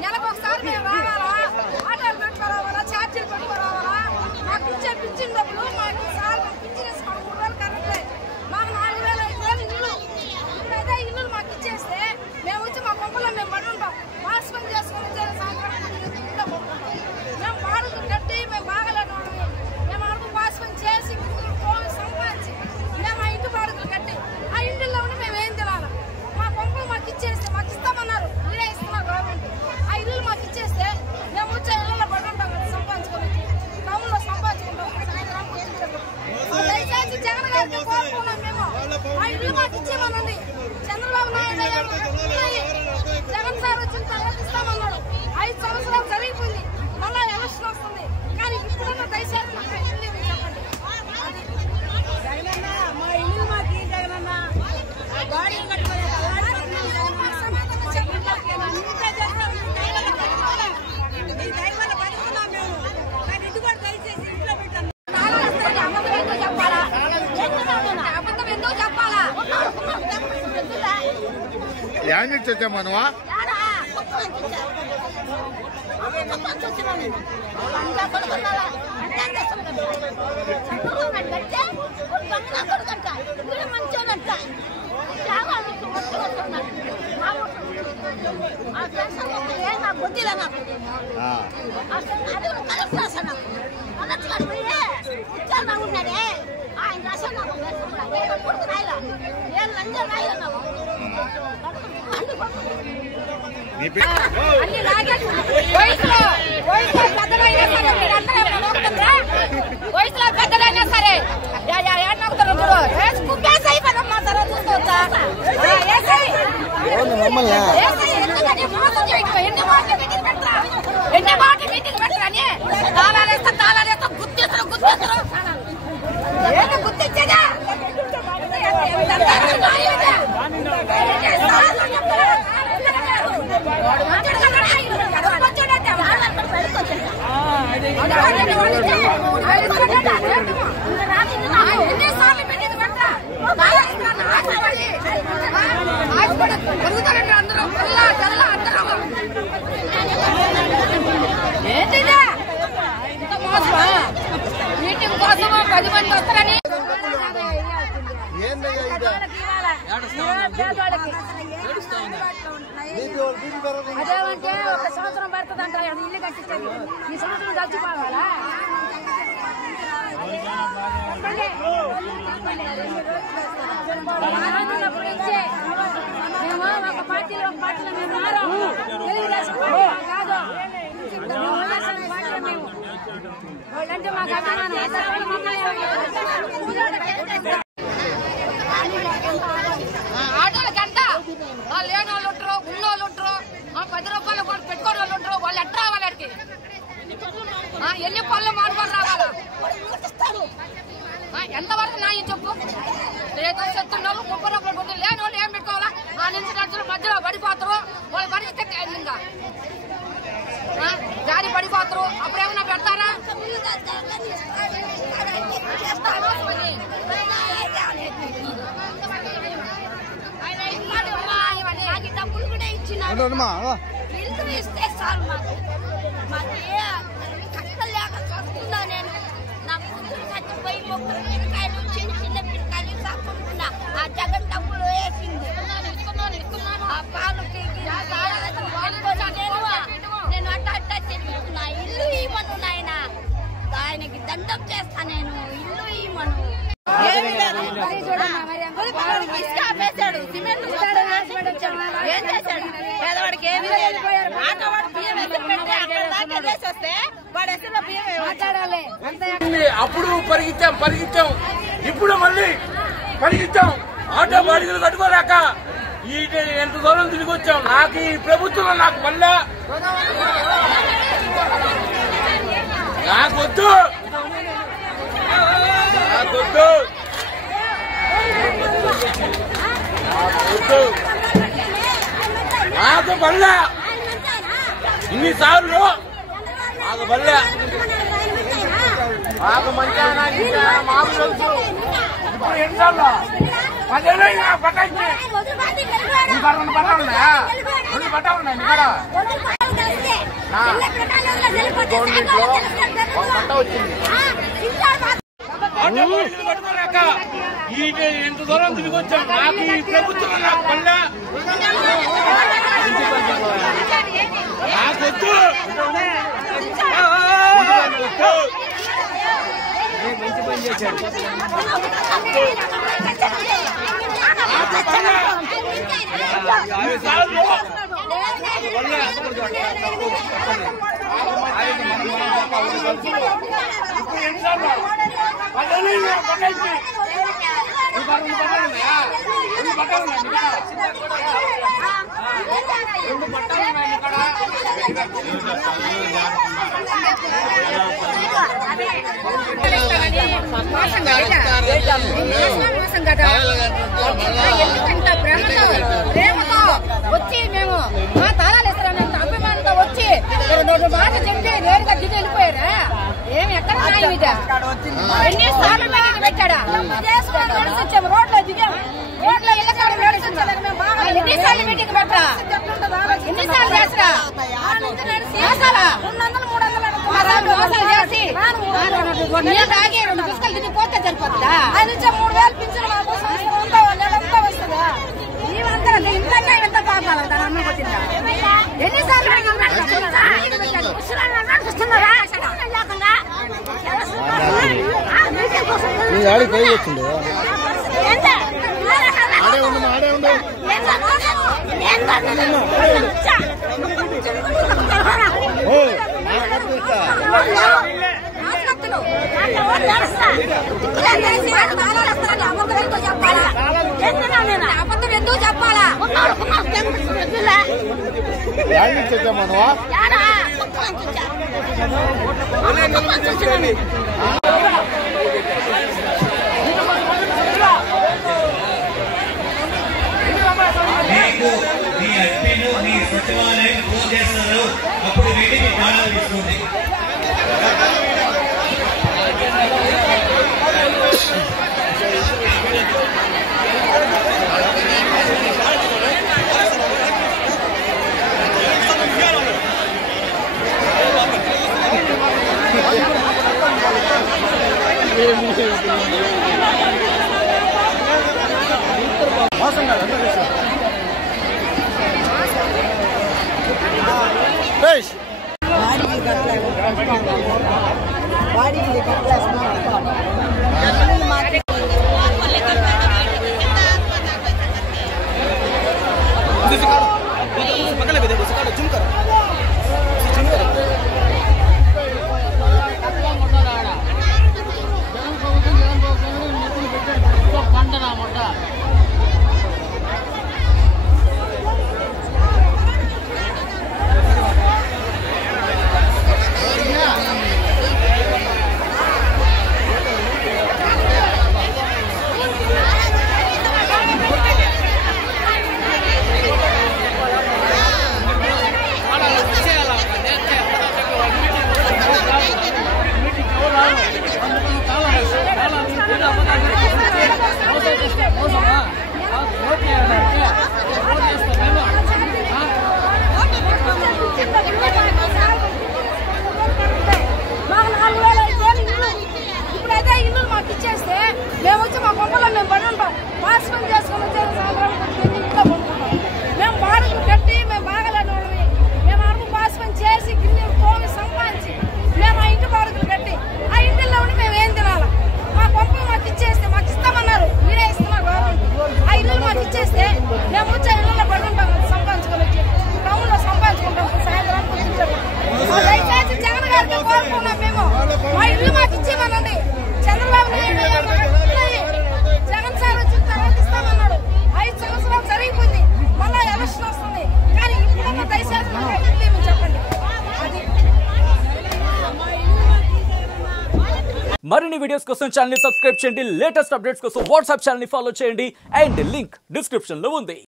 నెలకు ఒకసారి మేము రావాలా, ఆటోలు పెట్టుకోరావాలా, ఛార్జీలు పెట్టుకోరావాలా, మాకు ఇచ్చే పింఛన్ డబ్బులు మాకు సార్ పింఛన్ వేసుకోవడం 3 రోజులు కరెక్టే. మాకు 4000 5,000 ఇల్లు ఇప్పుడైతే ఇల్లు మాకు ఇచ్చేస్తే మేము వచ్చి మా కొంపలో మేము పడి ఉంటాం. మాస్ పని చేసుకుని సాయంత్రం మేము బాడుగు కట్టి మేము బాగలేని వాళ్ళని మేము అడుగు మాస్ పని చేసి సంపాదించి మేము ఆ ఇంటి బాడుగులు కట్టి ఆ ఇంటిలో ఉండి మేము ఏం తినాలి? మా కొంపలు మాకు ఇచ్చేస్తే మాకు ఇస్తామన్నారు, మీరే ఇస్తున్నారు గవర్నమెంట్. ఆ ఇల్లు మాకు ఇచ్చేస్తే మేము వచ్చే ఇళ్ళలో పడి ఉంటాం కదా, సంపాదించుకొని టౌన్లో సంపాదించుకుంటాం. దయచేసి జగన్ గారికి కోరుకున్నాం మేము, ఆ ఇల్లు మాకు ఇచ్చేమనండి. చంద్రబాబు నాయుడు జగన్ సార్ వచ్చిన తర్వాత ఇస్తామన్నాడు. 5 సంవత్సరాలు జరిగిపోయింది, మళ్ళీ ఎలక్షన్ వస్తుంది. కానీ ఇప్పుడున్న దయచేసి మాకు ఇల్లు చెప్పండి. జగనన్న మా ఇల్లు మాకు జగనన్న బాడీలు కట్టుకోలేదు. యాంగిల్ వచ్చామనువా వయసులో పెద్దలైనా సరే కుప్పేసి అయిపోయినా మా తర్వాత చూసుకోవచ్చా? ఎన్ని మాటలు మీటింగ్ పెట్టరాని తాళాలేస్తా గుర్తిస్తారు ఏంటి గుర్తించేదా? ఎన్నిసార్లు మీటింగ్ పెట్టరా అందరూ ఏంటిదా ఇంత మోసమా? మీటింగ్ కోసమా 10 మంది వస్తారని అదేమంటే 1 సంవత్సరం పడుతుందంట ఇల్లు కట్టించేది. ఈ సంవత్సరం చచ్చిపోవాలా? మేము ఒక పార్టీలో మేము మారాము. తెలుగుదేశం పార్టీ కాదు, పార్టీ మేము వాళ్ళంటే మాకు అభిమానం. ఆటోలకంట లేని వాళ్ళు ఉంటారు, ఉన్నోళ్ళు ఉంటారు, 10 రూపాయలు కూడా పెట్టుకోని వాళ్ళు ఉంటారు. వాళ్ళు ఎట్లా రావాలి? అడిగి ఎన్ని పనులు మాడుకొని రావాలా? ఎంతవరకు న్యాయం చెప్పు? ఏదో చెప్తున్నారు 30 రూపాయలు కొట్టి లేని వాళ్ళు ఏం పెట్టుకోవాలా? ఆ నుంచి నడుచులు మధ్యలో పడిపోతారు. వాళ్ళు పడిస్తే ఇంకా గాడి పడిపోతారు. అప్పుడేమన్నా పెడతారా? డబ్బులు కూడా ఇచ్చినారు, ఇల్లు ఇస్తే చాలు. మాకు కష్టం లేక చూస్తున్నా నేను. నా కూతురు చచ్చిపోయి 30 పిల్లకాయలు చిన్న పిల్లకాయలు కాకుండా ఆ జగన్ డబ్బులు వేసింది. ఆ పాలకి నేను అట్టా తిరుగుతున్నా. ఇల్లు ఇవ్వను నాయన, ఆయనకి దండం చేస్తా నేను. ఇల్లు ఇవ్వను. ఇసుక ఆపేశాడు, సిమెంట్ ఏం చేశాడు? పేదవాడికి ఏమి లేదు. ఆటోవాడు బియ్యం ఎదురు పెట్టి అక్కడ దాకా వస్తే వాడు ఎసులో బియ్యం మాట్లాడాలి. అప్పుడు పరిగెత్తాం, ఇప్పుడు మళ్ళీ పరిగెత్తాం. ఆటో బాడిగలు కట్టుకోలేక ఎంత దూరం తిరిగి వచ్చాం. నాకు ఈ ప్రభుత్వం నాకు మళ్ళా నాకొద్దు నాకు మళ్ళా ఇన్నిసార్లు మాకు మళ్ళా మాకు మంచిగా మాకు తెలుసు. ఇప్పుడు ఎన్నిసార్లు 10 ఏళ్ళు పట్టాయి 2 పట్టాలు ఉన్నాయి. 2 పట్టాలు ఉన్నాయి ఇక్కడ. గవర్నమెంట్లో ఒక పంట వచ్చింది. ఆటో బాడీలు కట్టుకోలేక ఎంత దూరం తిరిగి వచ్చాం. నాకు ఈ ప్రభుత్వం నాకు పల్లె నాకొద్దు. మంచి పని చేశాడు. ప్రేమతో వచ్చి మేము మా తాళాలు ఇస్తారన్నంత అభిమానంతో వచ్చి మాట చెప్తే నేరుగా దిగి వెళ్ళిపోయారా? ఏమి ఎక్కడ ఎన్నిసార్లు పెట్టాడా? నడిచొచ్చాము, రోడ్లో దిగాము, రోడ్లో ఇళ్ళ కాడ ఎన్నిసార్లు మీటింగ్ పెట్టరా? ఎన్నిసార్లు చేసరా? మోసాలు చేసి నీళ్ళు తాగి 2 పుస్తకాలు తిని పోతే సరిపోతుందా? ఆయన 3000 పింఛన్ మాకు నెలంతా వస్తుందా? నీవంతా ఇంతగా ఎంత పాపాలంతా అన్నం వచ్చిందా? ఎన్నిసార్లు అబద్ధం ఎందుకు చెప్పాలా? మీకు మీ ఎంపీలు మీ సచివాలయం ఫోన్ చేస్తున్నారు, అప్పుడు వెళ్ళి మీ తాళాలు తీసుకోండి. ఇప్పుడైతే ఇల్లు మాకు ఇచ్చేస్తే మేము వచ్చి మా బొమ్మలో మేము పడి ఉంటాం. పాస్పోర్ట్ చేసుకుని వచ్చేది సాయంత్రం ఇంట్లో పడుకుంటాం. మేము బాడీలు కట్టి మేము బాగాలేని వాళ్ళని మేము అరుపు పాస్పోర్ట్ చేసి గిన్నె పోగి సంపాదించి మేము ఆ ఇంటి బాడుగులు కట్టి ఆ ఇంటిలో ఉండి మేము ఏం తినాలి? మా బొమ్మ మాకు ఇచ్చేస్తే మాకు ఇస్తామన్నారు, మీరే ఇస్తున్నారు గవర్నమెంట్. ఆ ఇల్లు మాకు ఇచ్చేస్తే మేము వచ్చి ఆ ఇళ్ళలో పడి ఉంటాం, సంపాదించుకొని వచ్చి టౌన్లో సంపాదించుకుంటాం. సాయంత్రం దయచేసి జగన్ గారికి కోరుకున్నాం మేము, మా ఇల్లు మాకు ఇచ్చేమనండి. చంద్రబాబు నాయుడు జగన్ సార్ వచ్చిన తర్వాత ఇస్తామన్నాడు. 5 సంవత్సరాలు జరిగిపోయింది, మళ్ళా ఎలక్షన్ వస్తుంది. కానీ ఇప్పుడన్నా దయచేసి చెప్పండి. మరిన్ని వీడియోస్ కోసం ఛానల్ ని సబ్స్క్రైబ్ చేయండి. లేటెస్ట్ అప్డేట్స్ కోసం వాట్సాప్ ఛానల్ ని ఫాలో చేయండి. అండ్ లింక్ డిస్క్రిప్షన్ లో ఉంది.